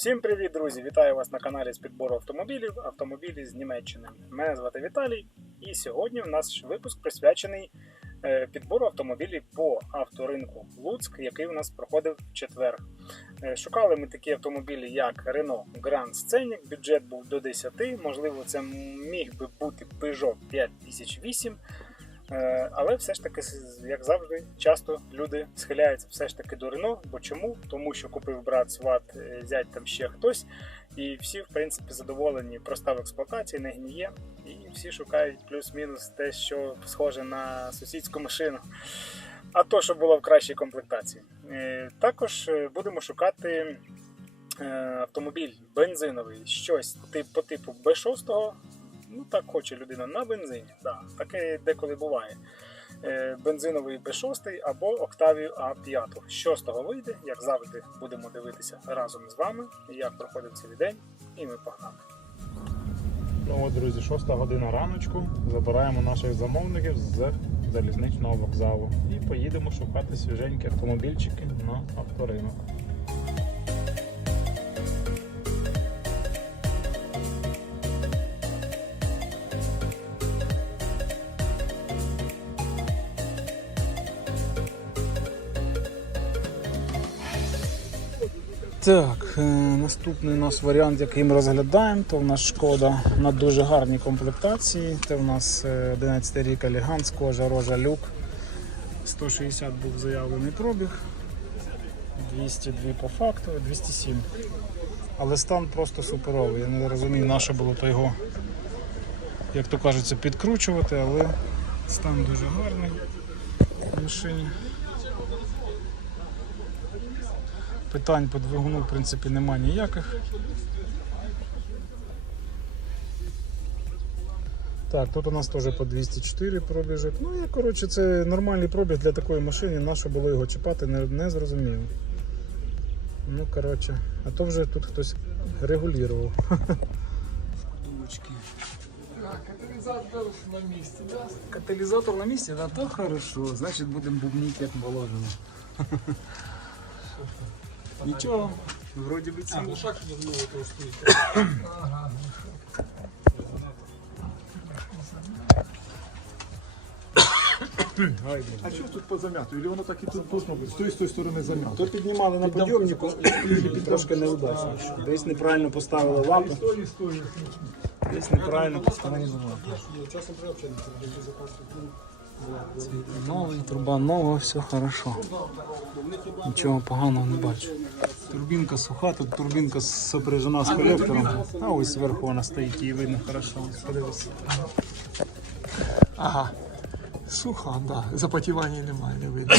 Всім привіт, друзі! Вітаю вас на каналі з підбору автомобілів, автомобілі з Німеччини. Мене звати Віталій, і сьогодні в нас випуск присвячений е, підбору автомобілів по авторинку Луцьк, який у нас проходив в четвер. Е, Шукали ми такі автомобілі, як Renault Grand Scenic, бюджет був до 10, можливо, це міг би бути Peugeot 5008. Е, Але все ж таки, як завжди, часто люди схиляються все ж таки до Рено. Бо чому? Тому що купив брат сват, е, зять там ще хтось, і всі, в принципі, задоволені, проста в експлуатації, не гніє, і всі шукають плюс-мінус те, що схоже на сусідську машину. А то, що було в кращій комплектації. Е, Також будемо шукати автомобіль бензиновий, щось тип, по типу B6, ну так хоче людина на бензині. Да, таке деколи буває. Е, Бензиновий B6 або Octavia A5. Що з того вийде, як завжди, будемо дивитися разом з вами, як проходив цей день, і ми погнали. Ну от, друзі, 6 година раночку. Забираємо наших замовників з залізничного вокзалу і поїдемо шукати свіженькі автомобільчики на авторинок. Так, е, наступний у нас варіант, який ми розглядаємо, то в нас шкода на дуже гарній комплектації. Це в нас е, 11 рік Аліганс, кожа, рожа, люк. 160 був заявлений пробіг. 202 по факту, 207. Але стан просто суперовий. Я не розумію, на було то його, як то кажеться, підкручувати, але стан дуже гарний в машині. Питань по двигуну, в принципі, нема ніяких. Так, тут у нас теж по 204 пробіжок. Ну і коротше, це нормальний пробіг для такої машини, на що було його чіпати, не, не зрозуміло. Ну, коротше, а то вже тут хтось регулював. Дулочки. Катализатор на месте, да? Каталізатор на місці, да, то хорошо. Значить будемо бубнити як положено. Нічого, вроді би А, ціло. ну шаг вернул это стоит. Ага. А що тут позам'ято? Или воно так і тут должно бути? З тої з тої сторони зам'ято. То піднімали на підйомнику і трошки неудачно. Десь неправильно поставили лапу, десь неправильно поставили лапу. Часом приобщение, Новий, труба нова, все хорошо. Нічого поганого не бачу. Турбінка суха, тут турбінка сопряжена з колектором. А ось зверху вона стоїть, її видно хорошо. Ось. Ага. Суха, да. Запотівання немає, не видно.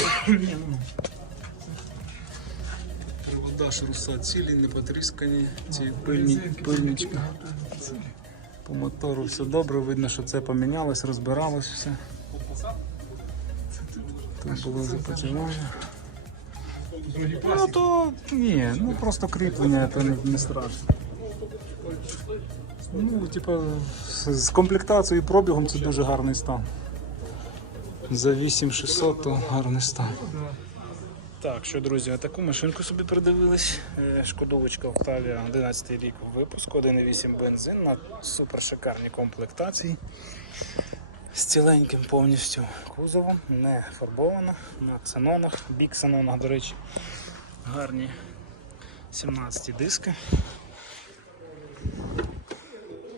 Вода шруса цілі, не потріскані, ці пильні, пильнички. По мотору все добре, видно, що це помінялось, розбиралось все. Було запотівання. Ну то ні, ну просто кріплення це не, не страшно. Ну, типу, з, комплектацією і пробігом це дуже гарний стан. За 8600 то гарний стан. Так, що, друзі, таку машинку собі придивились. Е, Шкодовочка Octavia 11 рік випуску, 1,8 бензин на супер шикарній комплектації. З ціленьким повністю кузовом, не фарбована, на ксенонах, бік ксенонах, до речі, гарні 17 диски.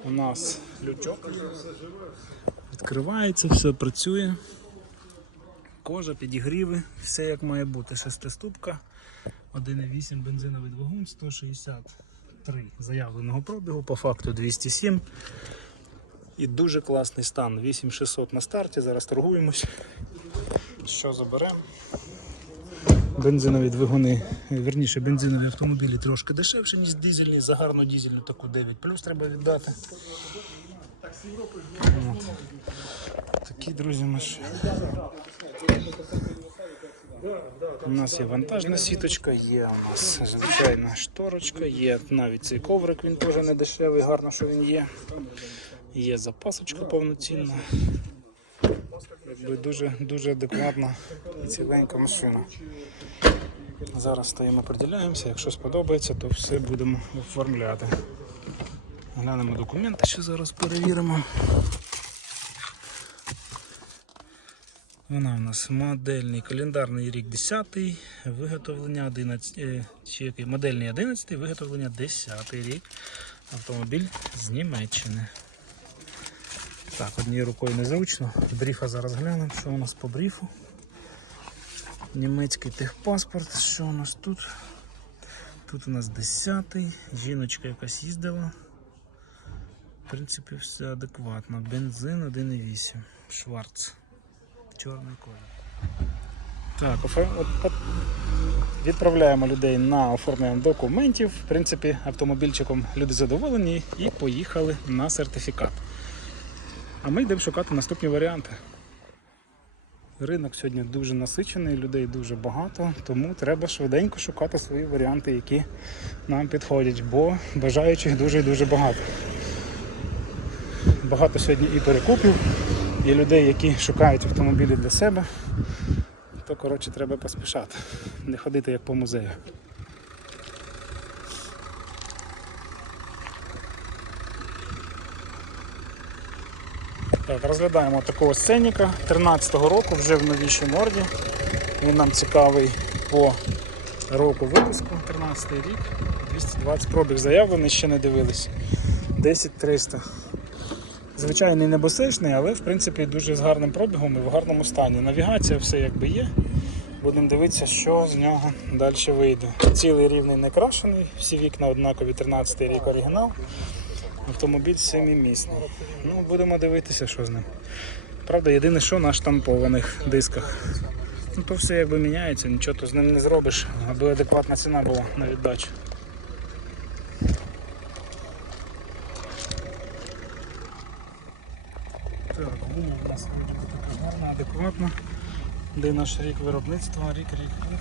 У нас лючок. Відкривається, все працює. Кожа, підігріви, все як має бути. Шестиступка, 1,8 бензиновий двигун, 163 заявленого пробігу, по факту 207. І дуже класний стан. 8600 на старті, зараз торгуємось. Що заберемо? Бензинові двигуни, верніше, бензинові автомобілі трошки дешевші, ніж дизельні. За гарну дизельну таку 9 плюс треба віддати. От. Такі, друзі, машини. У нас є вантажна сіточка, є у нас звичайна шторочка, є навіть цей коврик, він теж не дешевий, гарно, що він є. Є запасочка повноцінна. Якби дуже, дуже адекватна і ціленька машина. Зараз стоїмо, приділяємося. Якщо сподобається, то все будемо оформляти. Глянемо документи, ще зараз перевіримо. Вона у нас модельний календарний рік 10, виготовлення 11, е, чи який? модельний 11, виготовлення 10 рік. Автомобіль з Німеччини. Так, однією рукою незручно. Бріфа зараз глянемо, що у нас по бріфу. Німецький техпаспорт. Що у нас тут? Тут у нас 10-й. Жіночка якась їздила. В принципі, все адекватно. Бензин 1,8. Шварц. Чорний колір. Так, відправляємо людей на оформлення документів. В принципі, автомобільчиком люди задоволені і поїхали на сертифікат. А ми йдемо шукати наступні варіанти. Ринок сьогодні дуже насичений, людей дуже багато, тому треба швиденько шукати свої варіанти, які нам підходять, бо бажаючих дуже і дуже багато. Багато сьогодні і перекупів, і людей, які шукають автомобілі для себе. То коротше треба поспішати, не ходити як по музею. Так, розглядаємо такого сценіка 13-го року, вже в новішій морді. Він нам цікавий по року випуску, 13 рік, 220 пробіг заявлений, ще не дивились. 10300. Звичайний небосичний, але в принципі дуже з гарним пробігом і в гарному стані. Навігація все якби є. Будемо дивитися, що з нього далі вийде. Цілий рівний не крашений, всі вікна однакові, 13 рік оригінал. Автомобіль семимісний. Ну, будемо дивитися, що з ним. Правда, єдине, що на штампованих дисках. Ну, то все якби міняється, нічого то з ним не зробиш, аби адекватна ціна була на віддачу. Так, гума у нас така гарна, адекватна. Де наш рік виробництва? Рік, рік, рік.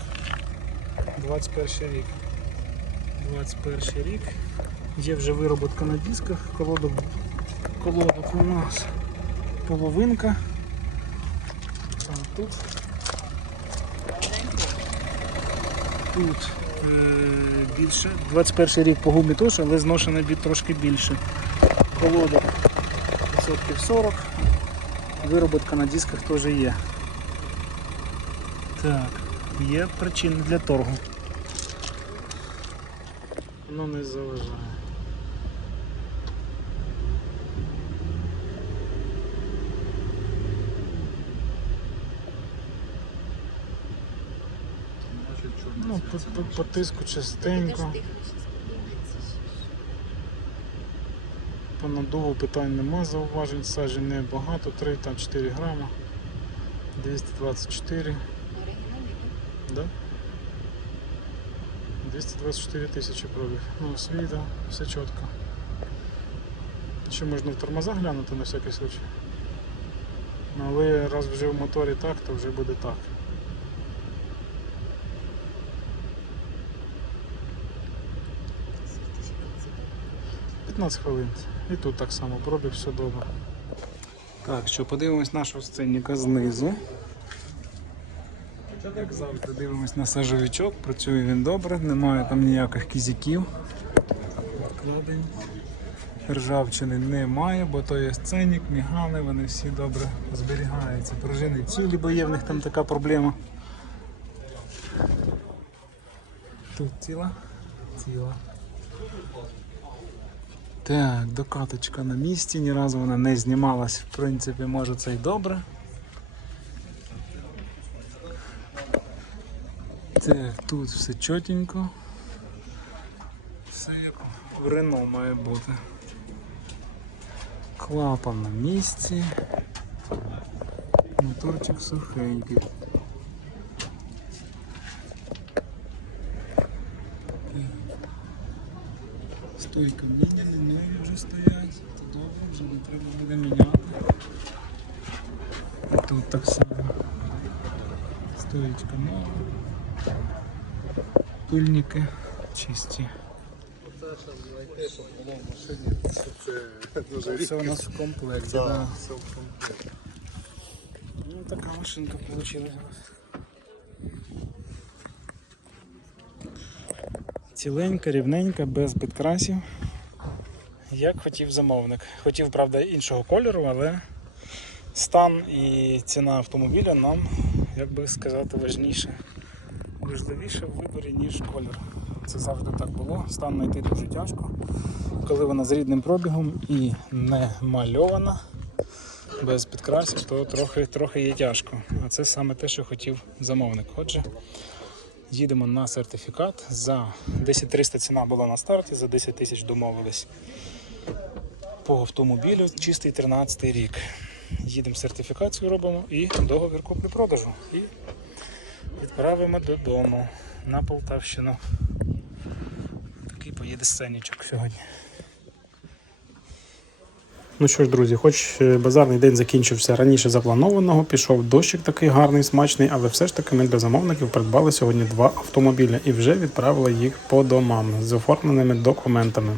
21 рік. 21 рік. Є вже вироботка на дисках, колодок, колодок у нас половинка. А тут тут е, більше. 21 рік по гумі теж, але зношений бід трошки більше. Колодок відсотків 40. Вироботка на дисках теж є. Так, є причини для торгу. Воно не заважає. Ну, по, тиску частенько. По надуву питань нема зауважень, сажі не багато, 3 там 4 грама. 224. Да? 224 тисячі пробіг. Ну, світа, все чітко. Ще можна в тормоза глянути на всякий случай. Ну, але раз вже в моторі так, то вже буде так. — 15 хвилин. І тут так само пробіг, все добре. Так, що подивимось нашого сценника знизу. Як завжди дивимось на сажовичок, працює він добре, немає там ніяких кізяків. Вкладень. Ржавчини немає, бо то є сценік, мігани, вони всі добре зберігаються. Пружини цілі, бо є в них там така проблема. Тут ціла? Ціла. Так, докаточка на місці, ні разу вона не знімалась, в принципі, може це й добре. Так, тут все чотенько. Все як в Рено має бути. Клапан на місці. Моторчик сухенький. Стойка міняні, нові вже стоять, то добре, вже не треба буде міняти. І тут так само. Стоечка нова. Пильники чисті. Це у нас в комплекті. Да. Ну така машинка вийшла. Ціленька, рівненька, без підкрасів. Як хотів замовник. Хотів, правда, іншого кольору, але стан і ціна автомобіля нам, як би сказати, важніше. Важливіше в виборі, ніж колір. Це завжди так було. Стан знайти дуже тяжко. Коли вона з рідним пробігом і не мальована, без підкрасів, то трохи, трохи є тяжко. А це саме те, що хотів замовник. Отже, їдемо на сертифікат. За 10 300 ціна була на старті, за 10 тисяч домовились по автомобілю, чистий 13 рік. Їдемо сертифікацію робимо і договір куплі-продажу. І відправимо додому на Полтавщину. Такий поїде сценічок сьогодні. Ну що ж, друзі, хоч е, базарний день закінчився раніше запланованого, пішов дощик такий гарний, смачний, але все ж таки ми для замовників придбали сьогодні два автомобіля і вже відправили їх по домам з оформленими документами.